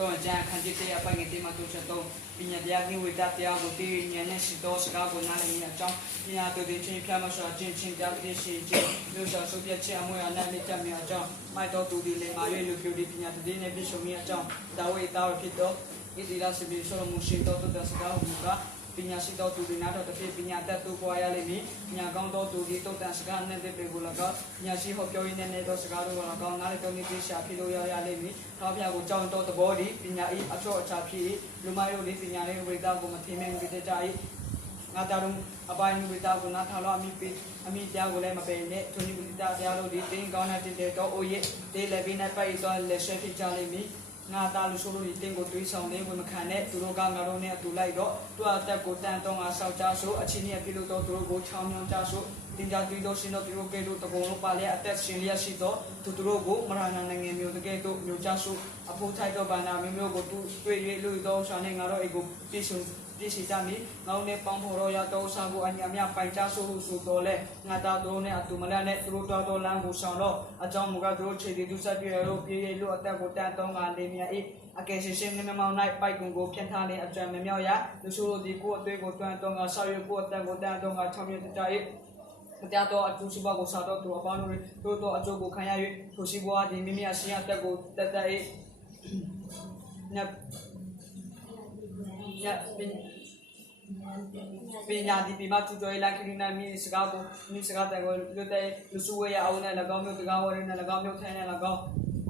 တော့ကြာခန်းကြည့်တဲ့အပိုင်းငယ်တိမှာတို့ချက်တော့ပညာတရားကြီးဝိတ္တတရားကိုတည်ဉာဏ်နဲ့ရှိသောစကားကိုနားလည်မိအကြောင်းပညာတို့တည်ခြင်းဖြတ်မစွာခြင်းချင်းတရားပြည့်ရှိခြင်းလူဆောင်ဆုပြခြင်းအမွေအနာနဲ့ကြမြအကြောင်းမိုက်တော်သူဒီလေမာရွေလူပြူဒီပညာတည်နဲ့ပြည့်စုံမိအကြောင်းဒါဝိတာဝဖြစ်တော့ဣတိရစပိဆိုမှုရှိတော်တို့စကားကိုကပညာရှိတော်သူတွေနာတော်တစ်ဖြစ်ပညာတတ်သူပွားရလိမ့်မည်ပညာကောင်းတော်သူဒီတုတ်တန်စကားနဲ့တဲ့ပေကိုလည်းကပညာရှိဟောပြောရင်းနဲ့တော့စကားတို့ကလည်းကောင်းနားလေတော်နေပြရှာဖြစ်လို့ရလိမ့်မည်။နောက်ပြကိုကြောင်းတော်သဘောဒီပညာဤအထောက်အချာဖြစ်လူမိုင်းတို့ဒီပညာလေးဝိသကိုမထင်မဲ့ဝိတ္တကြ၏ငါတော်အပိုင်းဝိတ္တကိုနားထောင်လို့အမိတရားကိုလည်းမပယ်နဲ့သူဒီဝိတ္တတရားတို့ဒီတင်းကောင်းတဲ့တော့အိုရဲ့ဒီလည်းပြီးနေပိုက်တော့လက်ဆွဲဖြစ်ကြလိမ့်မည်ငါတာလူဆိုလို့ဒီတင်းကိုတွေးဆောင်နေဝင်မခံနဲ့သူတို့ကငါတို့နဲ့အတူလိုက်တော့သူအသက်ကိုတန်တော့ငါဆောက်ကြဆိုအချင်းကြီးပြုလို့တော့သူတို့ကိုချောင်းမြောင်းကြဆိုတင်ကြပြီးတော့ရှင်တို့သူတို့ကဲတို့တကုံလုံးပါလေအသက်ရှင်လျက်ရှိတော့သူတို့ကိုမရဏနိုင်ငံမျိုးတကဲတို့မျိုးကြဆိုအဖို့ထိုက်တော့ဘာနာမျိုးကိုသူတွေ့ရလို့တော့ဆာနေငါတို့အိကိုပြည့်စုံပြည့်စုံကြမည်ငောင်းနဲ့ပေါင်းဖို့တော့ရတော့ဆာကိုအညာမြပိုင်ကြဆိုလို့ဆိုတော့လေငါသားတို့နဲ့အတူမလန့်နဲ့သူတို့တော်လမ်းကိုဆောင်တော့အကြောင်းမူကသူတို့ခြေတီသူဆက်ပြရလို့ပြေးရလို့အသက်ကိုတန်တော့ငါနေမြအေးအကယ်ရှင်နေမောင်း၌ပိုက်ကွန်ကိုဖြန့်ထားတဲ့အကြံမမြောက်ရလူဆိုလို့ဒီကိုအသွေးကိုတွန်းတော့ငါဆောက်ရကိုအသက်ကိုတန်တော့ငါ6မြတ်တည်းတရားတော်အကျိုးရှိဘကိုစားတော့သူအပေါင်းတို့တော့အကျိုးကိုခံရ၍သူရှိဘွားဒီမိမိအရှင်အသက်ကိုတတ်တဲ့ညပညာဒီပြမသူတို့လာခိနာမီစကားကိုမိစကားတဲ့ကိုလွတ်တဲ့လူစုဝဲအောင်နဲ့၎င်းမျိုးတကားဝရနဲ့၎င်းမျိုးထိုင်နဲ့၎င်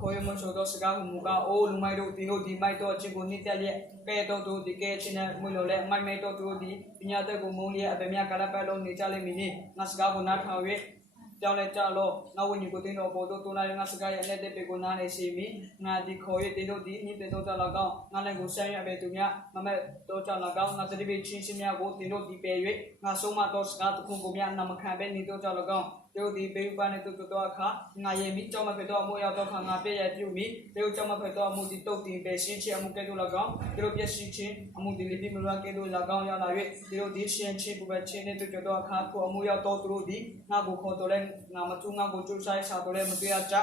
းခေါ်ရမဆိုတော့စကားကိုမူကအိုးလူမိုက်တို့ဒီတို့ဒီမိုက်တော့အချင်းကိုနှစ်တက်လျက်ကဲတော့သူဒီကဲချင်းနဲ့မွေလို့လဲမိုက်မိုက်တော့သူတို့ဒီပညာတဲ့ကိုမုံလျက်အပမြကလပတ်လုံးနေကြလိမ့်မည်နိငါစကားကိုနားထောင်၍ကြောင်းလဲကြလို့နောက်ဝိညာဉ်ကိုတင်းတော့ပေါ်တော့တူလာငါစကားရဲ့လက်တဲ့ပေကိုနားနေစီမီငါဒီခေါ်၍တင်းတို့ဒီနိတဲ့တော့ကြလောက်ကောင်ငါလည်းကိုဆိုင်ရပဲသူများမမဲ့တော့ကြလောက်ကောင်ငါတတိပိချင်းချင်းများကိုတင်းတို့ဒီပေ၍ငါဆုံးမတော့စကားတခုကိုများနာမခံပဲနေတော့ကြလောက်ကောင်တို့ဒီပေပန်းနဲ့တူတော့အခါငါရဲ့မိကြောင့်မဖြစ်တော့အမိုးရောက်တော့ခါငါပြည့်ရပြုမိတို့ကြောင့်မဖြစ်တော့အမှုဒီတုတ်တင်ပဲရှင်းချအမှုကဲ့သို့လောက်ကောင်တို့ပြည့်ရှင်းချင်းအမှုဒီလိပိမလွားကဲ့သို့လောက်ကောင်ရောက်လာ၍တို့ဒီရှင်းချင်းပူပဲချင်းနဲ့တွေ့တော့အခါကိုအမှုရောက်တော့တို့ဒီငါကိုခေါ်တော့လဲငါမတူငါကိုကျူဆိုင်စားတော့လဲမတွေ့ရက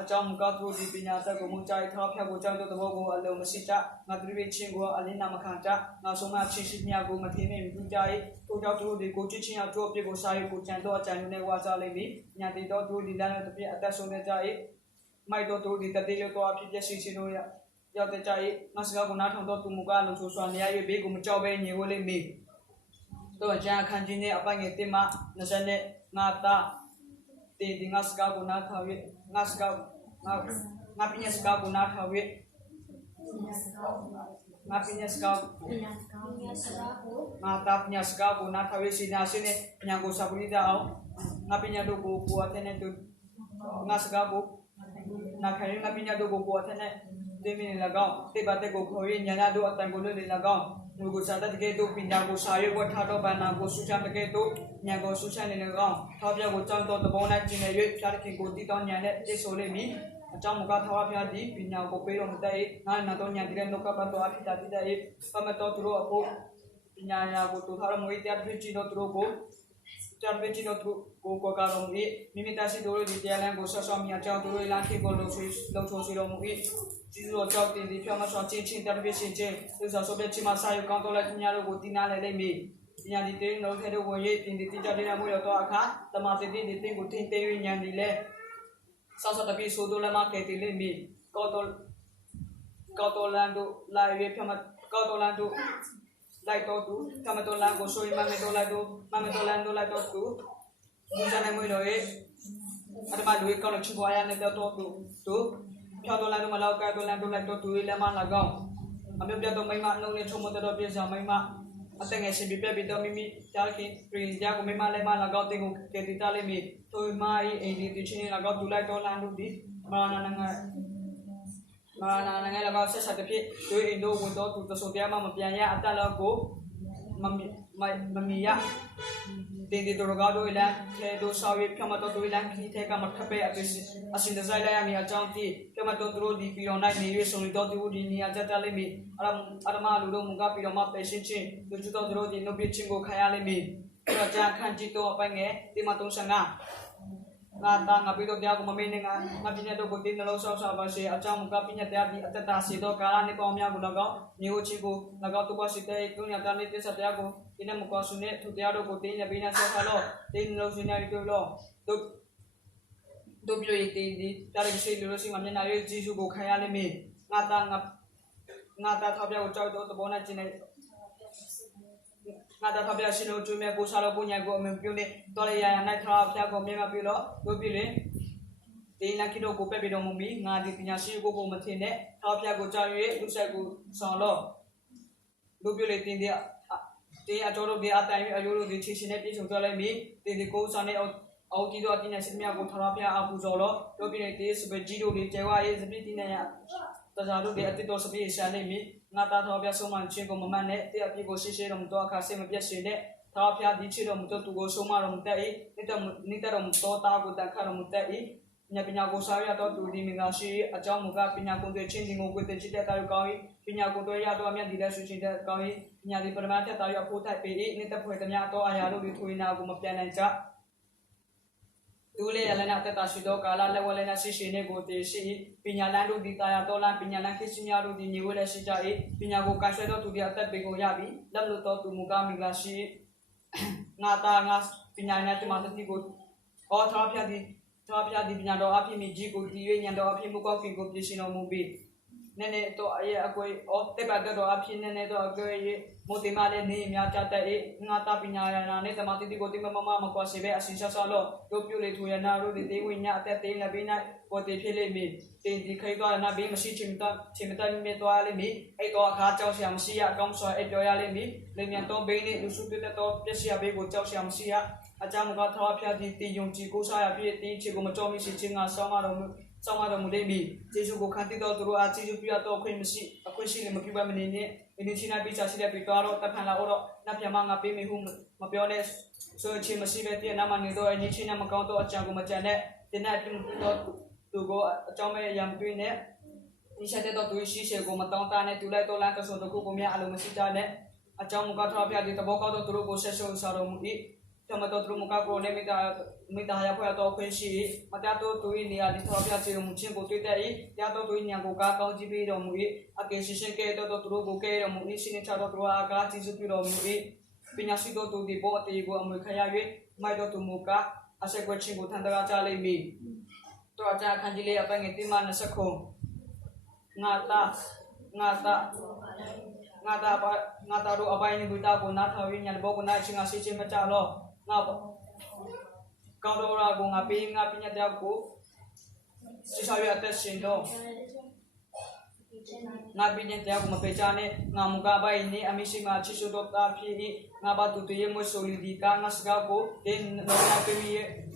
ြအကြောင်းမကောက်တို့ဒီပညာသက်ကိုမူကြိုက်ထောက်ဖြတ်ကိုကြောက်တဲ့သဘောကိုအလုံးမရှိကြငါတို့ချင်းကိုအလင်းနာမခံကြငါဆုံးမချင်းရှိမြကိုမထင်းနေဘူးကြ၏ထို့ကြောင့်တို့ဒီကိုချစ်ချင်းအောင်တို့အပြစ်ကိုစားရကိုကြံတော့အကြံနဲ့ဝါစားလိမ့်မည်ညာတိတော့တို့ဒီလမ်းနဲ့တပြည့်အသက်ဆုံးနေကြ၏မိုက်တော့တို့ဒီတတိရတော့အဖြစ်ပြည့်ရှိရှိတို့ရောက်တဲ့ကြ၏ငါစကားကိုနားထောင်တော့သူမူကလုံချိုးစွာနေရ၍ဘေးကိုမကြောက်ပဲညင်ဝလိမ့်မည်တော့အကြံခံခြင်းနဲ့အပိုင်းငယ်တင်မှ20နဲ့ငါတာဒီငါစကားကိုနားထောင်၍ငါစကားငါပညာစကားကိုနားထောင်၍ငါပညာစကားငါတာပညာစကားကိုနားထောင်၍စီနာစင်းနဲ့ပညာကိုစပရိဒအောင်ငါပညာတို့ကိုအထက်နဲ့ငါစကားကိုနားခံရငါပညာတို့ကိုအထက်နဲ့ဒီမင်း၎င်းတေပတ်တဲ့ကိုခေါ်၍ညာတို့အတန်ကိုလွတ်လေ၎င်းလူကိုစားတဲ့ကဲတို့ပညာကိုစားရဝတ်ထားတော့ဘာနာကိုဆူချတဲ့ကဲတို့ညာကိုဆူချနေ၎င်းထောက်ပြကိုကြောင်းတော့တဘောနဲ့ကျင်နေ၍ဖြားခင်ကိုတည်တော်ညာနဲ့တိဆိုလိမ့်မည်အကြောင်းမကထာဝရဘုရားသည်ပညာကိုပေးတော်မူတဲ့ငါနာတော်ညာတဲ့နှုတ်ကပတ်တော်အဖြစ်တည်တဲ့ပမတော်သူတို့အဖို့ပညာရာကိုတူထားတော်မူတဲ့ဖြစ်ချတော်သူတို့ကိုကြံပေးချတော်သူကိုကာတော်မူ၏မိမိတရှိတော်ရဲ့တရားလမ်းကိုဆော့ဆော့မြတ်ကြောင်းသူတို့လမ်းခေကိုလုံချုံစီတော်မူ၏ကျေးဇူးတော်ကြောင့်တင်ဒီဖြောင်းမဆောင်ချင်းတပြည့်ရှင်ချင်းသူဆောဆိုပြချင်းမဆာယူကောင်းတော်လိုက်ခင်များတို့ကိုတင်နာလေလိမ့်မည်ပညာဒီတင်းတော်ထဲတို့ဝင်၍တင်ဒီတိကြတဲ့မှုရောက်တော့အခါတမတိတင်းဒီတင်းကိုတင်သေးဉာဏ်ဒီလေဆောဆိုတပြည့်ဆိုတို့လည်းမကဲတင်လိမ့်မည်ကောတော်လန်တို့လာ၍ဖြောင်းမကောတော်လန်တို့လိုက်တော့သူကမတော်လန်ကိုဆိုရင်မမေတော်လိုက်တော့မမေတော်လန်တို့လိုက်တော့သူဘုရားနဲ့မွေးတော့ရဲ့အတမလူကောင်းချပွားရနေတော့သူဖြောင်းတော်လန်တို့မလောက်ကတော့လန်တို့လိုက်တော့သူလည်းမလာကောင်းအမေပြတော့မိမနှုတ်နဲ့ချုံမတော်ပြဆောင်မိမအတငယ်ရှင်ပြပြတော့မိမိကြားခင်ပြင်ကြကိုမိမလည်းမလာကောင်းတင်ကိုကဲတီတာလေးမိသူမအေးအိမ်ဒီချင်းလာကောင်းသူလိုက်တော့လန်တို့ဒီမာနာနိုင်ငံလောက်ဆက်ဆက်တဲ့ဖြစ်သူအိမ်တို့ဝင်တော့သူတဆိုတရားမှမပြန်ရအတက်လောက်ကိုမမီရတင်ဒီတို့ကတော့လမ်းထဲတို့ဆောက်ရဖြမတော်တို့လမ်းခီးထဲကမထပ်ပဲအစင်ဒဇိုင်းလိုက်ရမီအကြောင်းတိဖြမတော်တို့ဒီပြီးတော့နိုင်နေရဆိုတော့သူဒီနေရာကြတာလိမ့်မည်အရမလူတို့မူကပြီးတော့မပဲရှင်းချင်းသူတို့တို့ဒီနှုတ်ပြချင်းကိုခံရလိမ့်မည်အဲ့တော့ကြာခန့်ကြည့်တော့အပိုင်းငယ်ဒီမှာ35ငါ ngata ngapito dia ko mameninga ngapinya to ko tin lo sa sa ba se acha muka pinya dia di atata si do kala ni ko mya ko lagaw ni o chi ko lagaw to ba si te ko nya ta ni te sa dia ko ina muka sune tu dia do ko tin ya bina sa sa lo tin lo sina ri ko lo do bi lo ti di ta ri se lo si ma mya na ri ji su ko khan ya le mi ngata tha bya ko chaw do to bo na chin ne ngata tha bya sin lo chu me ko sa lo ko nya ko me pyo ne to le ya na tha bya ko me ma pi lo do bi le ti na ki do ko pe bi do mo mi nga di pinya si ko ko ma thin ne tha bya ko chaw ye lu sai ko sa lo do bi le tin dia ti a cho lo bi a tai a yo lo di chi sin ne pi chung to le mi ti di ko sa ne au ti do a ti na sin mya ko tha bya a pu zo lo do bi le ti su be ji do le che wa ye spi ti na ya ta ja do de a ti do spi sha le mi ngata tha bya so man chin ko ma man ne ti a pi ko si se rom to a kha se ma pya sin ne tha bya di chi rom to tu ko so ma rom ta i ni ta rom to ta ko ta kha rom ta i nya pinya ko sa ya to tu di mi ga si a chang mu ga pinya ko de chin ding ko de chi ta ta yu kao i pinya ko to ya to a mya di da su chin ta kao i nya di parama ta ta yu a ko ta pe i ni ta phoi ta mya to a ya lo di thui na ko ma pya nai cha tu le ya la na ta ta su do ka la le wa le na si si ne ko te si pinya lan do di ta ya to la pinya lan ke si nya do di ni we le si cha i pinya ko ka shwe do tu di a ta pe ko ya bi lam lo to tu mu ga mi ga si nga ta nga pinya na ti ma ta ti ko o tha phya di pinya do a phi mi ji ko di ye nya do a phi mu ko kin ko pi si no mu bi ne ne to ye a koi o te ba do a phi ne to a koi ye mo ti ma le ni mya cha ta e nga ta pinya ya na ne ta ma ti ko ti ma ma ko se be a sin sa sa lo do pyu le thu ya na ro de te wi nya ta te la bi na ko te phi le mi te di khai to na bi ma si chim ta me to a le mi ai to a kha chao sia ma si ya kaung so ai pyo ya le mi le mya to be ni lu su pi ta to pya sia be ko chao sia ma si ya a cha mu ka tha phya di ti yong ji ko sa ya pi ti chi ko ma cho mi si chin nga sa ma ro mu le mi je su ko khan ti to tu ro a chi su pi ya to khoi ma si a khoi si le ma pi ba ma ni ni ini china bi cha si le pi to ro ta phan la o ro na phya ma nga pi mi hu ma pyo le so chi ma si be ti na ma ni do ni china ma kaung to a cha ko ma cha ne ti na pi mu to tu ko a cha me yam pi ne ni sa te to tu si se ko ma tong ta ne tu lai to la ta so to ko mya a lo ma si cha ne a cha mu ka tha phya di ta bo ka to tu ro ko se so sa ro mu i ta ma to tu mu ka ko ne mi ta ya phya to khoi si ma ta to tu i ni a di tha phya chi ro mu chin ko tu ta i ya to tu i nya ko ka kaung ji pi ro mu i a ke si se ke to tu ro ko ke ro mu i si ni cha to tu a ka chi su pi ro mu i pinya si to tu di bo ti ko amu kha ya ye mai to tu mu ka a se ko chin ko than ta cha le mi to a cha khan ji le a pa nge ti ma na sa kho nga ta ro abai ni buta ko na tha wi nya bo ko na chi nga si chi ma cha lo nga ka ro ra ko nga pi nya ta ko si sa ya ta sin do nga pi nya ta ko ma pe cha ne nga mu ka bai ni ami si ma chi su do ta phi ni nga ba tu tu ye mo so li di ka nga sa ko den no na pe wi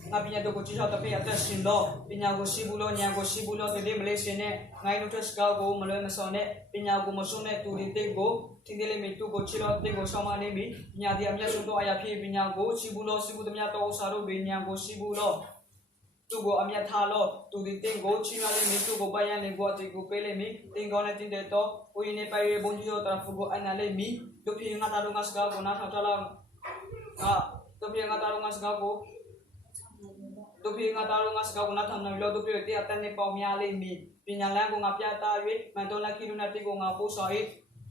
nga pi nya to ko chi sa ta pe ya ta sin do pi nya ko si bu lo nya ko si bu lo te de mle sin ne ngai no ta ska ko ma lo ma so ne pi nya ko mo so ne tu ri te ko tin de le mi tu ko chi lo te ko sa ma ne mi nya di amya so to aya phi pi nya ko si bu ta mya to sa ro be nya ko si bu lo tu ko amya tha lo tu di te ko chi ma le mi tu ko ba ya ne ko te ko pe le mi tin ko ne tin de to o ine pa ye bon ji to ta fu ko ana le mi do phi nga ta ro nga ska ko na tha ta la do phi nga ta ro nga ska ko do phi nga ta ro nga ska ko na tham na lo do phi te atan ne pa mya le mi pi nya la ko nga pya ta wi man to la ki ru na ti ko nga po sa i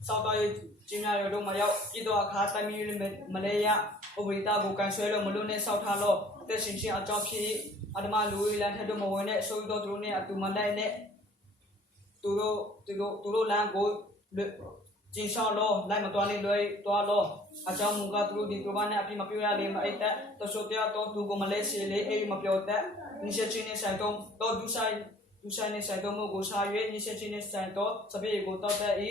sa ta ye chi nya yo do ma yao ki to a kha ta mi ma le ya o wi ta ko kan shwe lo ma lo ne sa tha lo te sin sin a chaw phi adama lu lan tha do ma wen ne so do tu ne a tu ma lai ne tu ro lan ko jin sa lo lai ma to ni loi to lo a chaw mu ka tu di to ba ne a phi ma pyo ya le ma ai ta to so tia to tu ko ma le se le ai ma pyo ta ni se chi ne sai to du sai ne sai to mo ko sa yue ni se chi ne sai to sa be ko to ta i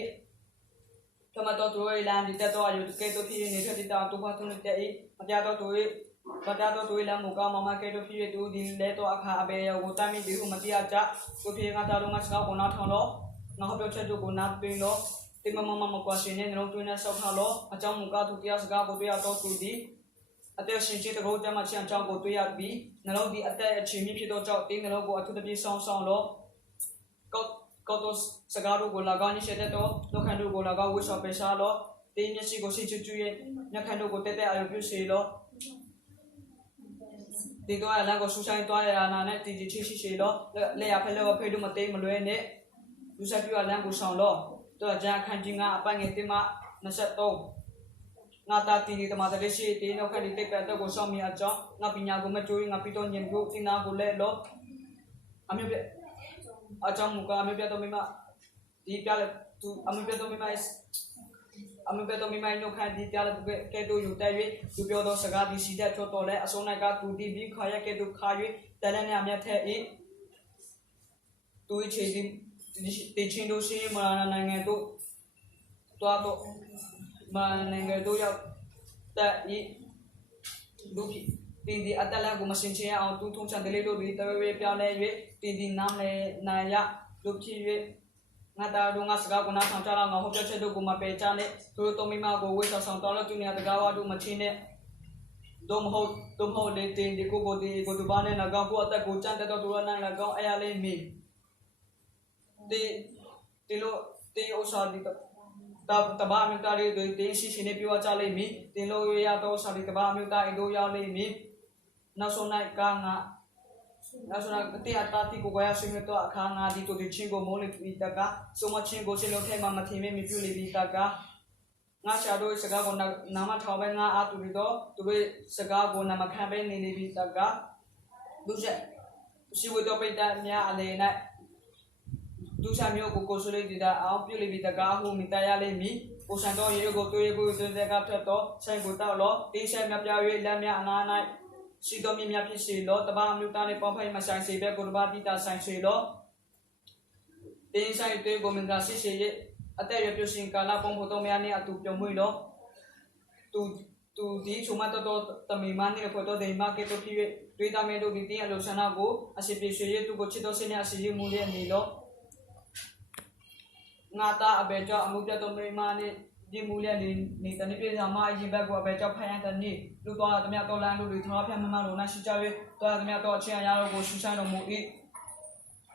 thama to tu ai lan di ta to ayu ke to phi ne thati ta tu ba tu ne ta i ma tia to tu la mu ka ma ma ke to phi tu di le to a kha be ya ko ta mi bi hu ma tia cha to phi nga ta ro nga sa ko na thang lo nga ho pyo che to ko na pe lo ti ma kwa sin ne ro tu na sa tha lo a chang mu ka tu tia sa ko tu ya to tu di a te sin chi to ko ta ma chian chang ko tu ya bi na lo di a te a chi mi phi to chao ti na lo ko a tu ta bi song lo ko to sa ga ru ko la ga ni she te to lo khan ru ko la ga wu sa pe sa lo ti ni si ko si chu chu ye na khan ru ko te te a yu pyu se lo ဒီတော့လည်းကိုဆူဆိုင်သွားရတာနဲ့တီတီချီရှိတော့လေရဖဲလို့ဖေးတို့မသိမလွဲနဲ့လူစားပြလမ်းကိုဆောင်တော့တော့ဂျာခန်ကြီးကအပိုင်ငယ်တင်မ23ငါတာတီတီတမတလေးရှိတေနောက်ခက်ဒီတိတ်ပတ်တော့ကိုဆောင်မိအကြောင်းငါပညာကိုမကြိုးငါပြီးတော့ညင်ကိုတင်နာကိုလဲလို့အမျိုးပြအကြောင်းမကအမျိုးပြတော့မိမဒီပြလဲသူအမျိုးပြတော့မိမအမဘက်တော့မိမိုင်းတို့ခန့်ဒီကြားလည်းကဲတို့ယူတဲ့၍သူပြောတော့စကားဒီစီတဲ့ချောတော်လဲအစုံနိုင်ကသူဒီပြီးခါရကဲတို့ခါ၍တလည်းနဲ့အမြတ်ထဲဤသူချေဒီတေချင်းတို့ရှိမလာနိုင်ငံတို့တွားတော့မနိုင်ငံတို့ရောက်တဲ့ဤလူဖြစ်တင်ဒီအတလည်းကိုမစင်ချေအောင်သူထုံးစံတလေးတို့ဒီတဝဲပြောင်းလဲ၍တင်ဒီနားလဲနာရလူဖြစ်၍ငါတာတို့ငါစကားကိုနားထောင်ကြလာငါဟောပြောချက်တို့ကိုမပယ်ကြနဲ့သူတို့တော်မိမကိုဝေးဆောင်တော်လို့သူနေတကားဝါတို့မချင်းနဲ့ဒုံမဟုတ်လေတင်ဒီကိုဒီဘာနဲ့ငါကောက်ကိုအသက်ကိုကြမ်းတဲ့တော့သူရနိုင်လာကောင်းအရာလေးမီဒီလိုတေဥစ္စာဒီတဘာမြတာလေးတွေတင်းရှိနေပြောကြလိမ့်မည်တင်လို့ရတော့စာဒီတဘာမြတာအင်တို့ရောက်လိမ့်မည်နောက်ဆုံးနိုင်ကငါနောက်ဆုံးတဲ့အတာတိကိုကွာဆွေးနွေးတော့အခါငါဒီတို့ဒီချင်းကိုမိုးလေပြီးတကဆိုမချင်းကိုစလုံးထဲမှာမထင်မပြူလေပြီးတကငါရှာတို့စကားကိုနာမထောင်ပဲငါအားတူပြီးတော့သူတို့စကားကိုနာမခံပဲနေနေပြီးတကဒုချက်ရှိဝတ်တော့ပိတ်တများအလေနဲ့ဒုချက်မျိုးကိုဆိုလေးဒီတာအောင်ပြလေပြီးတကဟိုမိတရလေးမိကိုစံတော့ရေကိုတွေးကိုတဲ့ကဖက်တော့ဆိုင်ကိုတောက်လို့တင်းဆက်မြပြ၍လက်မြအနာ၌ရှိတော်မြမြဖြစ်စီလို့တဘာမျိုးသားနဲ့ပေါင်းဖိုင်မဆိုင်စေပဲကိုတဘာတိတာဆိုင်စေလို့တင်းဆိုင်တွေကိုမင်္ဂလာရှိစေရဲ့အတဲ့ရပြရှင်ကာလာပုံဖို့တော်များနဲ့အတူပြုံမွေးလို့သူဒီချုံမတော်တမီမနဲ့ဖို့တော်ဒီမာကေတိုဖြစ်၍တွေးသားမဲ့တို့ဒီတင်းအလိုဆန္ဒကိုအစီပြေရွှေရဲ့သူကိုချစ်တော်စင်းနဲ့အစီရမှုရဲ့နေလို့ငါတာအဘေကြောင့်အမှုပြတော်မိမနဲ့ဒီမူလနေတနေ့ပြေစာမအရင်ဘက်ကိုအဘေကြောင့်ဖိုင်ရတဲ့နေ့လူတော်တမတော်လန်လူတွေထောဖျက်မမလို့နာရှိကြ၍တော်တမတော်အချင်းအရာတို့ကိုရှုဆိုင်တော်မူ၏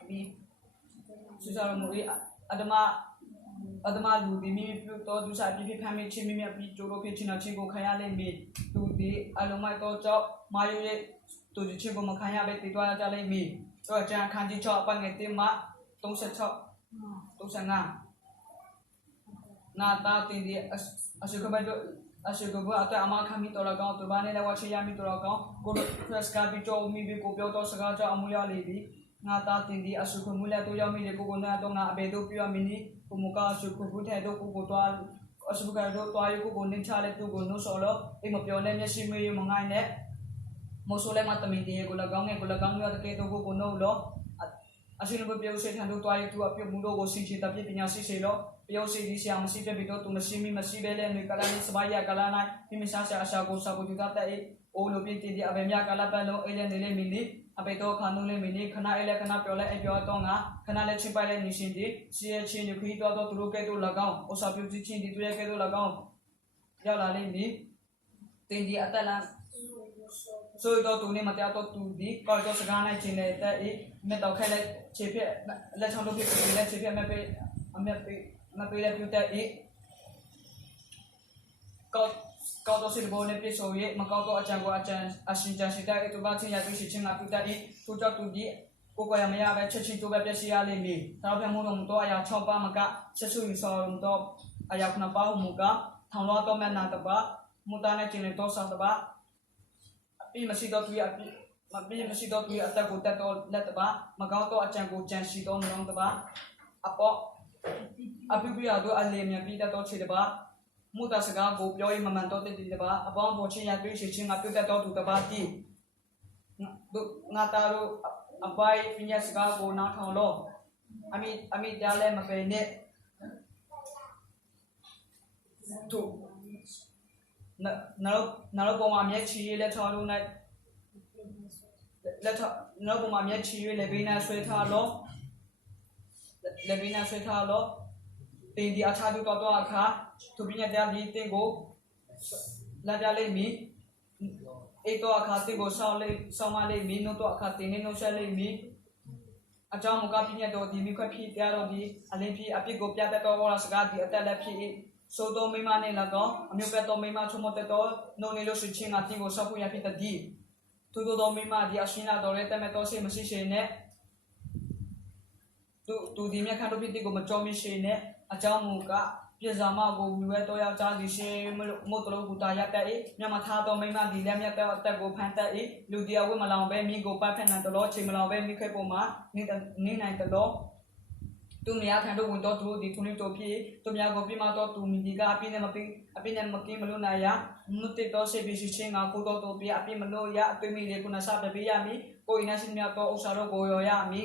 ဒီရှုဆိုင်တော်မူ၏အတမလူဒီမိပြုတော်သူစာပြပြဖမ်းမိချင်းမိမြပြီးကျိုးတို့ဖြစ်ချင်းချင်းကိုခံရလိမ့်မည်သူဒီအလုံးမိုက်တော့ကြောင့်မာယုရဲ့သူဒီချင်းကိုမခံရပဲတည်သွားကြလိမ့်မည်တော့ကြံခန်းကြီး6အပိုင်းငယ်တင်မှာ36နာတာတင်ဒီအရှိကဘအတအမခမီတော်လကောင်သူဘာနဲ့လဲဝချရမီတော်လကောင်ကိုဖရက်စကာဘီတိုမီဘီကိုပြောတော့စကားကြောင့်အမှုရလေပြီငါတာတင်ဒီအရှိကမူလက်တို့ရောက်မိလေကိုနာတော့ငါအဘေတို့ပြရမီနီကိုမကအရှိကဘုထဲတို့ကိုတော့အရှိကတော့တွားရကိုနေချလေသူကိုနိုးစော်လို့အိမ်မပြောနဲ့မျက်စိမေးမငိုင်းနဲ့မိုးဆိုးလဲမတမီတီကိုလကောင်နဲ့ကိုလကောင်ရတဲ့တော့ကိုနိုးလို့အရှိနဘပြောစေထန်တို့တွားရသူအပြုတ်မှုတို့ကိုစင်ချတပြပညာရှိစေလို့ပြောစီဒီဆရာမရှိပြပြီးတော့သူမရှိပဲလဲနေကလာနေစပါးရကလာနိုင်ဒီမရှာရှာအရှာကိုစာကိုတူတာတဲ့အိုလိုပြတင်ဒီအဘေမြကလာပန်လုံးအေးလဲနေလေမီနီအဘေတော့ခါနုလေမီနီခဏအေးလဲခဏပြောလဲအပြောတော့ငါခဏလဲချင်းပိုက်လဲနေရှင်ဒီစီရချင်းဒီခီးတော့သူတို့ကဲတော့၎င်းအိုစာပြုချင်းဒီတွေ့ကဲတော့၎င်းရောက်လာလိမ့်မည်တင်ဒီအတက်လာဆိုတော့သူနေမတရားတော့သူဒီကောတော့စကားနိုင်ချင်းလဲတဲ့မြတ်တော့ခဲလဲခြေပြက်လက်ချောင်းလို့ဖြစ်ပြီးလဲခြေပြက်မဲ့ပေးအမြတ်ပေးမပေးလဲပြုတဲ့ကောတော့စစ်ဘောနဲ့ပြဆိုရဲမကောတော့အချံကိုအရှင်ချန်ရှိတဲ့တူပါချင်းရတွေ့ရှိချင်းငါပြုတဲ့သူကြောင့်သူဒီကိုကိုရမရပဲချက်ချင်းတူပဲပြစီရလိမ့်မည်ဒါပေမဲ့မို့တော့အရာ6ပါးမကချက်စုရင်စောရုံတော့အရာ9ပါးမူကထောင်တော့မနာတပါမူတာနဲ့ကျင်တော့စားတပါအပြည့်မရှိတော့သူရအပြည့်မပြည့်မရှိတော့သူရအတက်ကိုတက်တော့လက်တပါမကောတော့အချံကိုကြံရှိတော့မလုံးတပါအပေါ်အပိပိယတို့အလေမြပြီးတော့ချေတပါမူတစကားကိုပြောရင်မမှန်တော့တဲ့တပါအပေါင်းပေါ်ချင်းရတွေ့ရှိချင်းငါပြုတ်တော့သူတပါတီငါတာတို့အပိုင်ပညာစကားကိုနားထောင်လို့အမိတရားလဲမပယ်နဲ့သူနောက်ပေါ်မှာမျက်ချီလက်ထောင်လို့နဲ့လက်ထောင်နောက်ပေါ်မှာမျက်ချီလက်ဘေးနဲ့ဆွဲထားလို့လက်ဘေးနဲ့ဆွဲထားလို့တင်ဒီအခြားသူတော့အခါသူပညာတရားဒီတင်ကိုလာကြလိမ့်မည်အဲ့တော့အခါတင်ကိုဆောင်းမလိမ့်မည်နို့တော့အခါတင်နေနှုတ်ဆက်လိမ့်မည်အကြောင်းမကပညာတော်ဒီမိခွက်ဖြစ်တရားတော်ဒီအလင်းဖြစ်အပြစ်ကိုပြတတ်တော်ဟောစကားဒီအတက်လက်ဖြစ်ဆိုတော်မိမနဲ့၎င်းအမျိုးပဲတော်မိမချုံမတက်တော်နို့နေလို့ရှိချင်းငါတင်ကိုဆောက်ဖို့ရဖြစ်တဲ့ဒီ Tudo domima di asina dole te meto se masi shene tu di me khando piti ko macho mi shene achao mu ka piazama ko we to ya cha di she mo to lo ku ta ya ta e nya ma tha to maima di le mya ta tat ko phan ta e lu dia we ma law be mi ko pa phan na to lo che ma law be mi khai po ma ni nai to lo tu me ya khan do ko to tu di thuni to phi tu me ya ko pi ma to tu mi di ka api ne ma ki ma lu na ya mutte to se bi shi chin nga ko to pi api ma lo ya api mi le ku na sa be bi ya mi ko ina sin mya to usa ro ko yo ya mi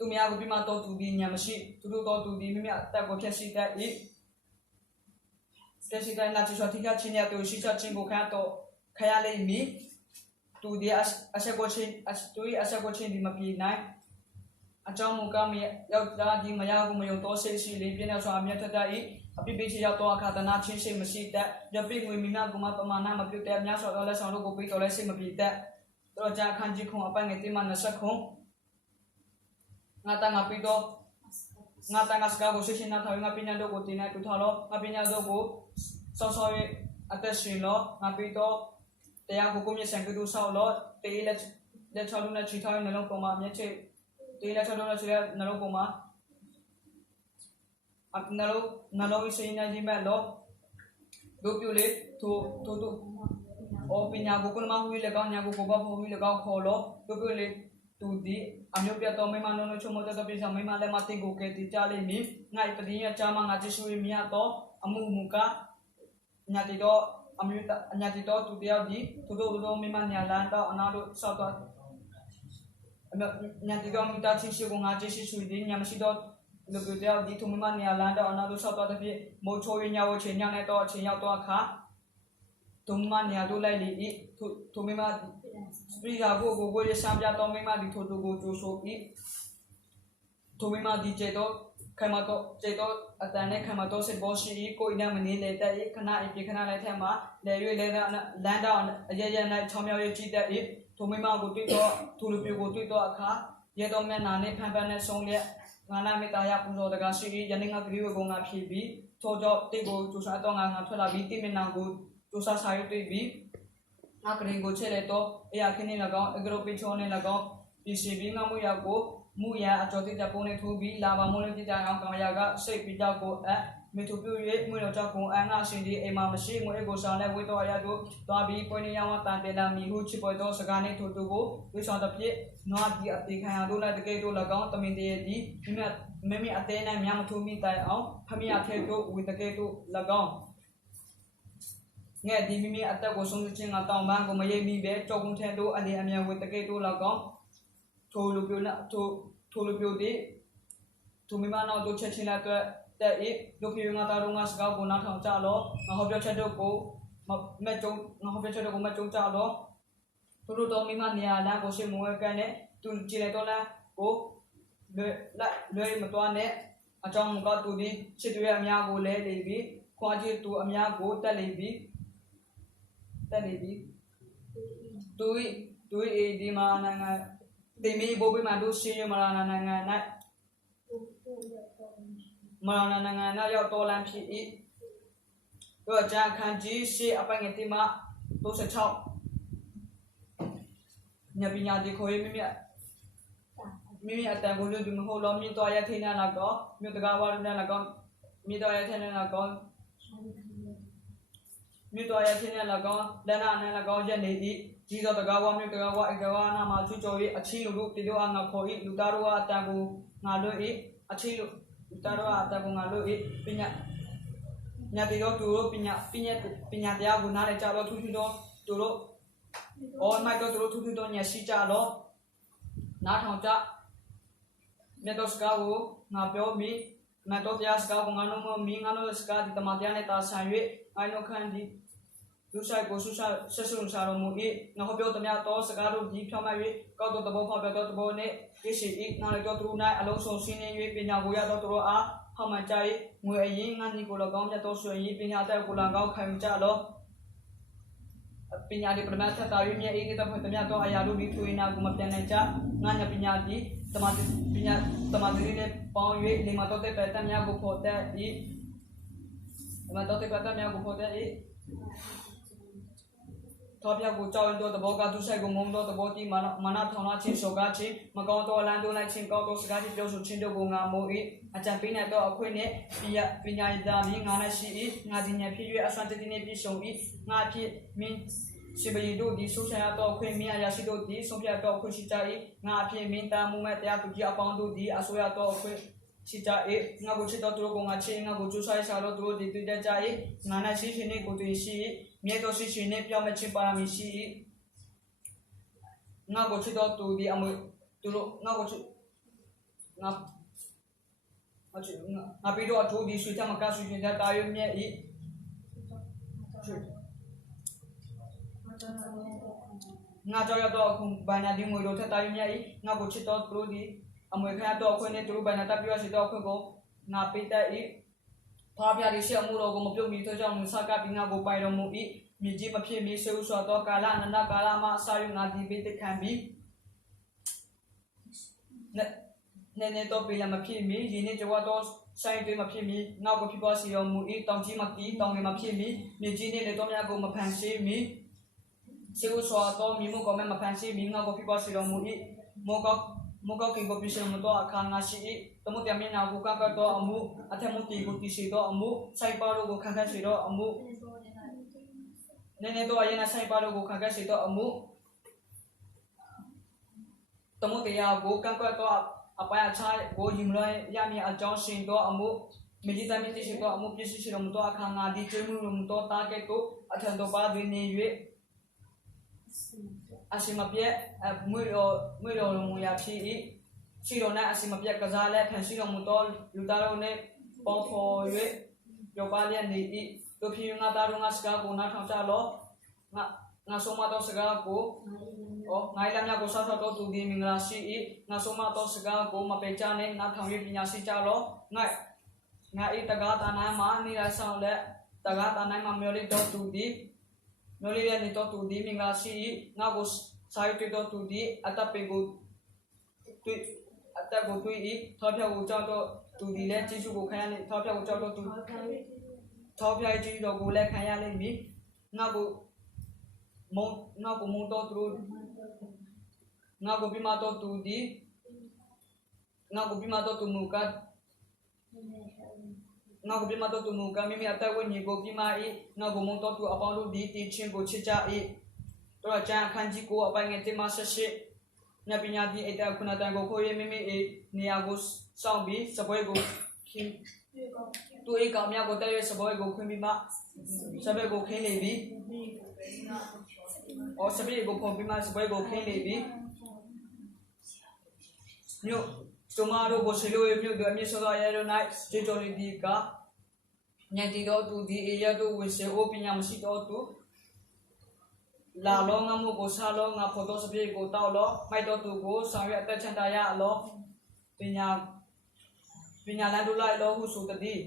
tu me ya ko pi ma to tu di nya ma shi tu to tu di mi mya ta ko phya shi ta e phya shi ta na chi so thi ka chin ya to shi cha chin ko kha to khaya le mi tu di asa ko chin di ma pi nai a trong mu ka mi yau da di ma ya ko ma yo to se shi le pi na so a mya tha ta e api pi chi ya to akha ta na chin se ma shi ta ya pi ngui mi na ko ma pa ma na ma pyu ta mya so to le sang lo ko pi to le se ma pi ta to ja khan ji khong apa nge ti ma na sa khong nga ta nga pi to nga ta nga ska ko se shi na tha nga pi nya do ko ti na tu tha lo nga pi nya do ko so ye ate shi lo nga pi to te ya ko ko mi sang ku sa lo te le cha lu na chi tha na lo ko ma mye che te le cha lu na chi na lo ko ma ap na lo se na ji ma lo do pyu le to o pi nya ko ko ma hui le ka nya ko ba hui le ka kho lo do pyu le tu di amyo pya to mai ma no chomo to pi sa mai ma le ma ti ko ke ti cha le mi ngai pa di nya cha ma nga chi su mi ya to amu mu ka nya ti do amyo nya ti do tu dia di tu do mai ma nya lan to ana do sa to nya ti do mi ta chi su ko nga chi su di nya ma si do lo pyu dia di tu mai ma nya lan to ana do sa to ta pi mo cho yin nya wo chen nya ne to chen yao to kha tu mai ma nya do lai li tu mai ma Spri ga go ye sam ya to mai ma di tho to go jo so i to mai ma di che to khai ma to che to atan ne khai ma to se bo shi i ko ina ma ni le ta i khana i pi khana lai the ma le yue le na lan da ye ye nai chom yaw ye chi ta i to mai ma go twi to thu lu pi go twi to akha ye to me na ne phan pan ne song le nga na me ta ya pu so da ga shi i ya ne nga gri we go nga phi bi tho jo ti go chu sa to nga thwa la bi ti me na go chu sa sa yu twi bi nga kring go che le to e ya khini la gaung agro pi chon ne la gaung pi si bi nga mu ya ko mu ya a cho ti ta pon ne thu bi la ba mo le ti ta ang ka ya ga sai pi ta ko a me thu pyu ye mu lo cha ko a nga sin di e ma ma shi mo e go sa le we to ya do twa bi ko ni ya wa ta te la mi hu chi po to sa ga ne thu tu ko we sa ta phi no di a ti khan ya do la de ke do la gaung ta min de di me mi a te na mya ma thu mi tai aung phami a the to we de ke do la gaung nghe đi mi ở đây có sung trên ngã tàu mang có mấy em mi bé cho cũng theo đồ anh em nhà với cái đồ là có thu lục biểu nè thu lục biểu đi thu mi mà nào đồ chơi trên là cái tại ít lục biểu ngã tàu ngã sạc có nào thằng cha lo ngã học chơi đồ có mà mẹ chồng ngã học chơi đồ có mẹ chồng cha lo thu đồ tàu mi mà nhà đang có xem mua cái này tu chỉ là đó là có đời mà toan này ở trong một cái tu đi chỉ tu em nhà có lấy đi khoa chỉ tu em nhà có ta lấy đi ta đi đi tôi đi mà nàng đi mi bố bị mà đu xì mà là nàng này mà là nàng này要多làm gì ít rồi cha khăn chỉ xì ở bên cái mà tôi sẽ chọn nhà bị nhà đi khơi mi ở tại vùng đường hồ lom mi to ya thế nào là có mi to gawa là có mi to ya thế nào là có mi to ya thế là có đàn là có dân đi chỉ do gawa mi gawa na ma chu choi achi lu ti do ang khoi lu ta ro ta ku nga lo i achi lu ta ro ta ku nga lo i pinya nya ti do tu ro pinya dia gu na le cha lo thu thu do tu ro on mai do tu ro thu thu do nya si cha lo na thong cha me to ska wo nga pyo mi me to tia ska ko nga no mo mi nga no ska di ta ma tia ne ta sa yue ai no khan di du sai ko su sa sa su sa ro mo i nga ho pyo ta mya to ska ro di phya ma yue ka to ta bo pha pyo to bo ne ki si i na le to tu na a lo so sin ne yue pi nya ko ya to ro a ha ma cha i ngwe a yin nga ni ko lo kaung ya to so yi pi nya ta ko la kaung khai cha lo pi nya di prama tha ta yu mya i ni ta pha ta mya to a ya lu di thu ina ko ma pyan ne cha nga nya pi nya di tamati ne pau yue le ma to te pa ta mya ko pho ta i ma to te pa ta mya ko pho ta i ထောပြကိုကြောက်ရင်တော့သဘောကသူဆိုင်ကိုငုံတော့သဘောတီးမနာထောင်လာချင်းစော်ကားချင်းမကောင်းတော့လမ်းတို့လိုက်ချင်းကောင်းတော့စကားချင်းပြောဆိုချင်းတို့ကိုငါမိုး၏အကြံပေးနိုင်တော့အခွင့်နဲ့ပညာရည်သားပြီးငါနဲ့ရှိ၏ငါဒီညဖြစ်၍အစွမ်းတည်းနဲ့ပြည့်စုံ၏ငါဖြစ်မင်းရှင်ဘီတို့ဒီဆိုဆိုင်တော့ခွင့်မင်းအရာရှိတို့ဒီဆုံးဖြတ်တော့ခွင့်ရှိကြ၏ငါအဖြစ်မင်းသားမှုမဲ့တရားသူကြီးအပေါင်းတို့ဒီအစိုးရတော့ခွင့်ရှိကြ၏ငါကိုချစ်တော့သူတို့ကငါချင်းငါကိုကြိုးစားရှာတော့သူတို့ဒီတွေ့ကြ၏ငါနဲ့ရှိရှင်နဲ့ကိုတွေ့ရှိ၏မြေတော်ရှိရှင်နဲ့ပြောင်းမချင်းပါရမီရှိ၏ငါကိုချစ်တော့သူဒီအမသူတို့ငါကိုချစ်ငါပြီးတော့သူဒီဆွေးထမကဆွေးနေတာတာရုံမြဲ၏ငါကြောက်ရတော့အခုဘာနာဒီငွေတို့ထက်တာရုံမြဲ၏ငါကိုချစ်တော့သူဒီအမွေခရတော့ခွင့်နဲ့သူတို့ဘာနာတပ်ပြောစီတော့ခွင့်ကိုငါပေးတတ်၏ဘာပြရရှိအမှုတော်ကိုမပြုတ်မီသောကြောင့်စကားပြီးငါကိုပိုင်တော်မူ၏မြည်ကြီးမဖြစ်မီဆေဥစွာသောကာလအနန္တကာလမှာအစာယူငါဒီပေးတဲ့ခံပြီးနေတော့ပြည်မဖြစ်မီဒီနေ့ကြောတော့ဆိုင်တွေမဖြစ်မီနောက်ကိုဖြစ်ပေါ်စီတော်မူ၏တောင်ကြီးမတီးတောင်ငယ်မဖြစ်မီမြည်ကြီးနဲ့လေတော်များကိုမဖန်ဆင်းမီဆေဥစွာသောမိမှုကိုမဖန်ဆင်းမီနောက်ကိုဖြစ်ပေါ်စီတော်မူ၏မောကောကင်ကိုပြည့်စုံမတော်အခါငါရှိ၏တမတမင်းနာကိုကတော့အမှုအထက်မှုတီကိုတည်ရှိတော့အမှုဆိုင်ပါတို့ကိုခံခတ်ရှိတော့အမှုနေတော့အရင်ဆိုင်ပါတို့ကိုခံခတ်ရှိတော့အမှုတမတရားကိုကတော့အပိုင်အချာကိုယင်လွယ်ရမည်အကြောင်းရှင်တော့အမှုမိကြီးသမီးတိရှိတော့အမှုပြည့်ရှိတော်မတော်အခါငါဒီကျွေးမှုမတော်တာကဲ့သို့အထံတော်ပါတွင်နေ၍အစီမပြည့်မွေတော်မူရဖြစ်၏ရှိတော်နဲ့အစီမပြည့်ကစားလဲဖန်ရှိတော်မူသောလူသားတို့နဲ့ပေါ်ဖော်၍ပြောပါလျက်နေ၏တို့ဖြစ်ငါသားတို့ငါစကားကိုနားထောင်ကြလောငါဆုံးမသောစကားကိုငါလမ်းမြကိုဆောက်တော့သူဒီမင်္ဂလာရှိ၏ငါဆုံးမသောစကားကိုမပယ်ကြနဲ့နားထောင်၍ပညာရှိကြလောငါ၏တကားတနာမှာနေရဆောင်လက်တကားတနာမှာမျောလိတော့သူဒီမျောလိရနေတော့သူဒီမင်္ဂလာရှိ၏ငါကိုစာရွက်တော့သူဒီအတပ်ပေကိုတွေ့၏ထောပြကိုကြောက်တော့သူဒီလည်းကျေးဇူးကိုခံရလိမ့်ထောပြကိုကြောက်တော့သူထောပြကျေးဇူးတော်ကိုလည်းခံရလိမ့်မည်ငါကိုမုံတော့သူငါကိုပြီးမှတော့သူဒီငါကိုပြီးမှတော့သူမူကငါကိုပြီးမှတော့သူမူကမိမိအသက်ဝိညာဉ်ကိုပြီးမှ၏ငါကိုမုံတော့သူအပေါင်းတို့ဒီတည်ခြင်းကိုချစ်ကြ၏တော့ကျန်အခန်းကြီးကိုအပိုင်ငယ်တင်မှဆက်ရှိညပညာဒီအတခုနတန်ကိုခိုးရမိမိနေရာကိုစောင့်ပြီးစပွဲကိုခင်သူ၏ကောင်မြတ်ကိုတည့်ရစပွဲကိုခွင့်ပြီးမှစပွဲကိုခင်းလေပြီးစပွဲကိုဖုံပြီးမှစပွဲကိုခင်းလေပြီးမြို့ကျမတို့ကိုဆလိုရမြို့တို့အမြင့်စောသောရဲတို့၌ကျေတော်လီဒီကညတိတော်သူဒီအရတို့ဝေစေအိုပညာမရှိတော်သူလာလောငါမှုကိုစားလောငါဖို့တော့စပြေကိုတောက်လောမိုက်တော့သူကိုဆောင်ရွက်အသက်ချန်တာရအလောပညာလန်ဒူလိုက်လောဟုဆိုတည်း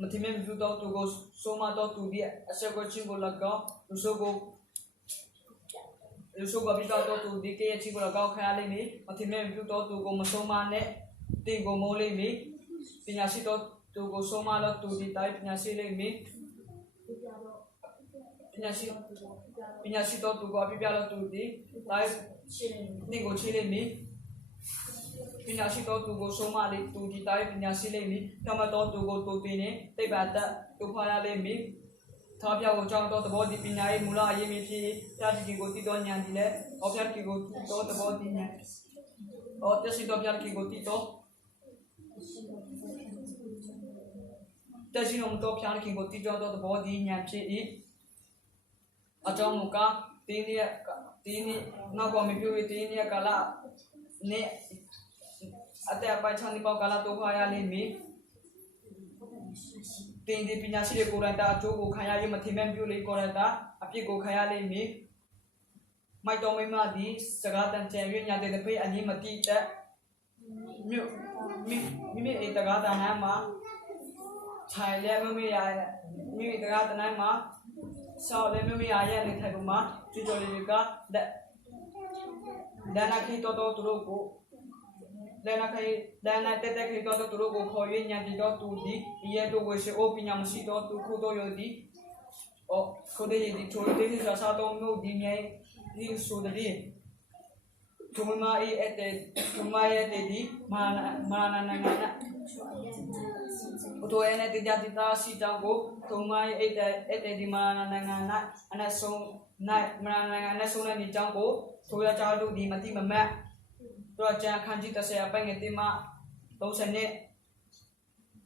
မတိမဲမြူတော့သူကိုဆိုမတော့သူဒီအဆက်ကိုချင်းကိုလကောလူဆိုကိုပြီးတော့သူဒီကေချင်းကိုလကောခရလိမ့်မည်မတိမဲမြူတော့သူကိုမဆိုမနဲ့တင်ကိုမိုးလိမ့်မည်ပညာရှိတော့သူကိုဆိုမလို့သူဒီတိုင်းပညာရှိလိမ့်မည်ပညာရှိတော့သူကိုအပြပြလို့သူဒီတိုင်းနေကိုချေလိမ့်မည်ပညာရှိတော့သူကိုဆိုမလေးသူဒီတိုင်းပညာရှိလိမ့်မည်ကမတော့သူကိုတူတင်နေတိတ်ပါတသူဖွာရလိမ့်မည်ထောပြကိုကြောင်းတော့သဘောဒီပညာရေးမူလအရေးမြစ်ဖြစ်ပြတိကိုတည်တော်ညာဒီလဲအော်ပြတိကိုတော့သဘောဒီညာအော်တရှိတော့ပြတိကိုတည်တော့တရှိတော့တော့ပြတိကိုတည်တော့သဘောဒီညာဖြစ်၏အကြောင်းမူကတင်းငါ့ကိုမပြည့်တင်းရကလာနေအတဲ့ပိုင်ချန်ဒီပေါကလာတော့ခါရလိမ့်မည်တင်းဒီပညာရှိကိုရတာအကျိုးကိုခံရရမထင်မဲ့ပြလေးကိုရတာအပြစ်ကိုခံရလိမ့်မည်မိုက်တော်မိမဒီစကားတန်ချင်ရညာတဲ့ဖေးအငိမတိတဲ့မိအေတကားတန်ဟမ်းမှာခြိုင်လဲမိတကားတန်ဟမ်းမှာဆောက်လဲမိရရဲ့နေထိုင်မှာကျွကြော်လေးကလက်နာခိတော်သူတို့ကိုလက်နာတက်ခိတော်သူတို့ကိုခေါ်ရညာတိတော်သူဒီရဲတို့ဝေရှိအိုပညာမရှိတော်သူခုတော်ရသည်ဩ เขาได้ยินช่วยได้ที่จะสาตรงโน้ดีไงนี่สุดดีทุกมาเอเตทุกมาเอเตดีมานานานะตัวเองเนี่ยติดยาติดตาสิจังกูทุกมาเอเตดีมานานานะอันนั้นส่งนั่นมานานานะส่งนั่นนี่จังกูทุกอย่างจะดูดีมาที่มันแม่ตัวจะขันจิตเสียไปเงี้ยที่มาตัวเสน่ห์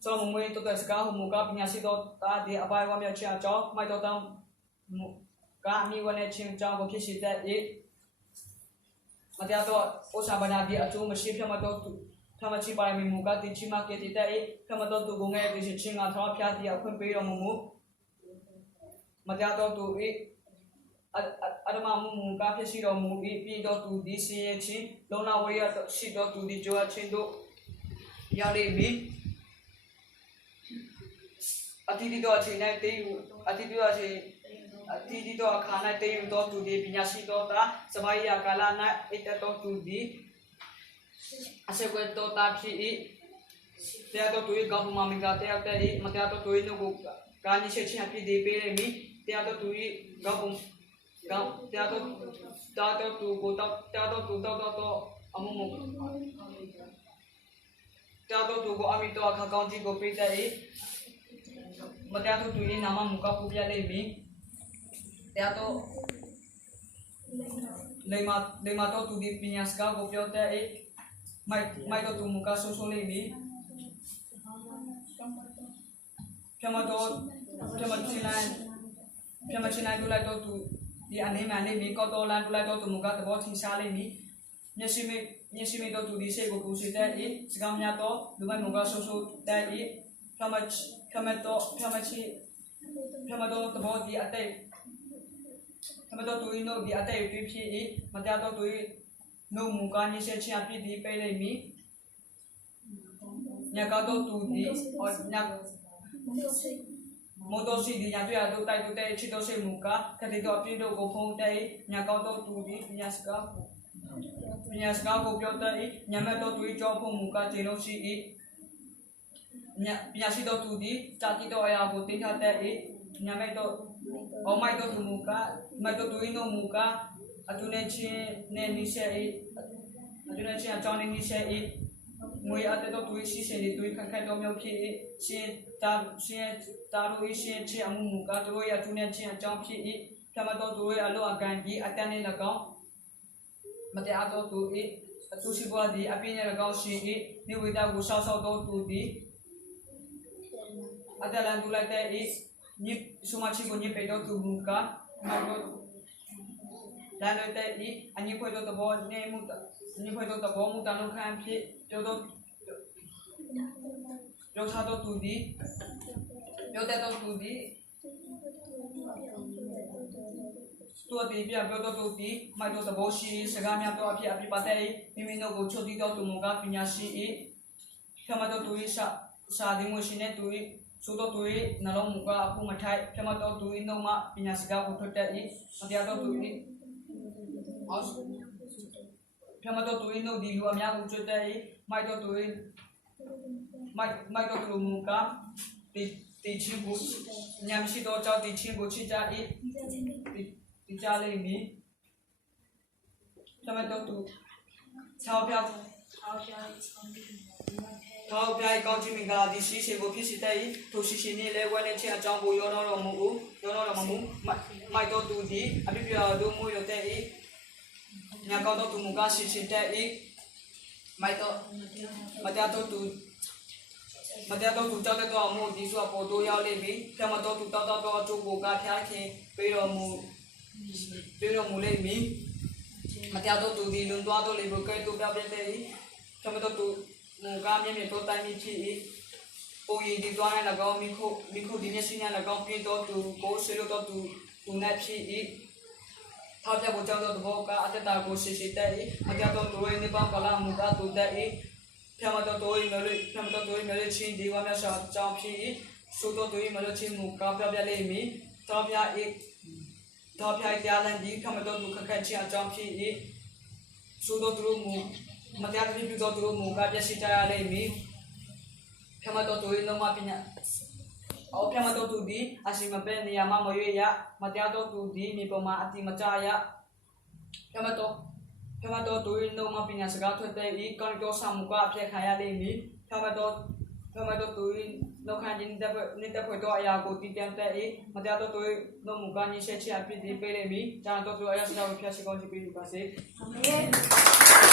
สมมติตัวสกัดหูกับพิญญาสิตัวตาดีอบายว่ามีเชื่อจ้าไม่ตัวตั้งการมีวันนี้เชื่อจ้าก็คิดสิแต่อีมาเดี๋ยวตัวโอซาบานาดีอาจูมาชิพมาตัวถ้ามาชิบายมีมุกติชิมาเกติแต่อีถ้ามาตัวกงเงติชิงอ่ะท้อพิจารณาคนไปเรามุมาเดี๋ยวตัวอีอาดมามุกับพิชิเรามุอีปีตัวดีเสียชิลงนาวิยาตัวชิตัวดีจัวชินตัวยาเลมีอาทิตย์ตัวชินในเตยอาทิตย์ตัวข้าในเตยตัวตุดีพิญญาสิตัวตาสบายยากาลานะเอตตัวตุดีอาศัยกันตัวตาพี่อีเดี๋ยวตัวตุยกับมามิกาเดี๋ยวแต่อีมาเดี๋ยวตัวตุยนุกุการนิเชชินพี่ดีเปรมีเดี๋ยวตัวตุยกับเดี๋ยวตัวตุกุตัวเดี๋ยวตัวตุตัวอามุเดี๋ยวตัวตุกุอามิตัวข้าก้าวจีกุปีแต่อีมาเดี๋ยวตัวตุยนามามุกับผู้พิจารณามีเดี๋ยวตัวเลยมาตัวตุดีพิญญาสกัดกุพิจารณาอีไม่ตัวตุมุกโซโซเลยมีเพื่อมาชินัยดูแลตัวตุดีอันนี้มันเลยมีก็ตัวลันดูแลตัวตุมุกตัวทิ้งชาเลยมีเนี่ยสิมีตัวตุดีเสกกุศิแต่อีสกัมยาตัวดูไม่มุกโซโซแต่อีเพื่อมาตัวดีอัตเต้เพื่อมาตัวตุยโนดีอัตเต้อยู่ที่อีมาเดี๋ยวตัวตุยno muka ni se chi api di pe le mi nya ka to tu di or nya mo to si di nya tu ya to tai tu te chi to se muka ka ti to api do ko phong tai nya ka to tu di nya ska ko pyo tai nya ma to tu i cho phong muka ti lo si i nya si to tu di cha ti to ya ko tin tha tai i nya mai to o mai to tu muka mai to tu i no muka Atune chi ne ni se I atune chi achone ni se I ngui ate to tui si se ni tui khai to myo phi si ta ru I si chi amu mu ka to ya atune chi achong phi I thama to tui alo akan gi atane la kaung mate a to tu I atu si bwa di api ne la kaung si I ni wi ta gu sao sao to tu di atalan tu la te I ni suma chi gu ni pe to tu mu ka ma to dan le te I ani phoi to bo ne mu ta ani phoi to bo mu ta no khan phi jo tha to tu di jo te to tu di tua di pia bo to tu di mai to bo si saga mya to aphi aphi pa te mi mi no go choti to tu mu ka pinya si I khama to tu I sa di mo si ne tu I su to tu I na lo mu ka aphu ma thai khama to tu I no ma pinya siga ko thot te I matia to tu I Kama to tu ino di luar yang ucap tadi, mai to tu muka di cimbu, nyam si to jauh di cimbu cita di jalan ini. Kama to tu, tahu biar kau cimi gala di sisi buki si tadi, tu sisi ni lewan ni cia jambu yono romu, mai to tu di, abi biar tu mu yo tadi. Nya kau tu muka si te I mai to matia to tu cha te to mu di su apo to yao le bi kama to tu ta to chu ko ka thya khe pe ro mu le mi matia to tu di lun to le bo kai to pya pya te I kama to tu muka me to tai mi phi I o yi di to na la ga mi kho di ne sin na la ga pi to tu ko se lo to tu na phi I Thapja ko chao to bo ka ateta ko si tai atia to toi ni pa kala mu ka tu dai phama to toi mele chin di wa mya sa chao phi su to toi mele chin mu ka pya pya le mi thapja tia lan di phama to tu kha chi a chao phi su to tu mu matia ri pi to tu mu ka pya si ta ya le mi phama to toi no ma pinya အော်ပြမတော်သူဒီအစီမပဲနေရာမှာမရွေရမတရားတော်သူဒီမြေပေါ်မှာအတိမကြရပြမတော်သူနှုံမပညာစကားထွက်တဲ့ဤကောင်းတော်ဆာမှုကအပြည့်ခံရလိမ့်မည်ပြမတော်သူလောက်ခံခြင်းနေတဲ့ဖွယ်တော့အရာကိုတည်တံ့တဲ့ဤမတရားတော်သူနှုံမှုကညှိချက်ချအပြည့်ဒီပေးလိမ့်မည်ဂျာတော်သူအရာစကားကိုဖျက်ဆီးကောင်းချပေးလို့ပါစေအာမင်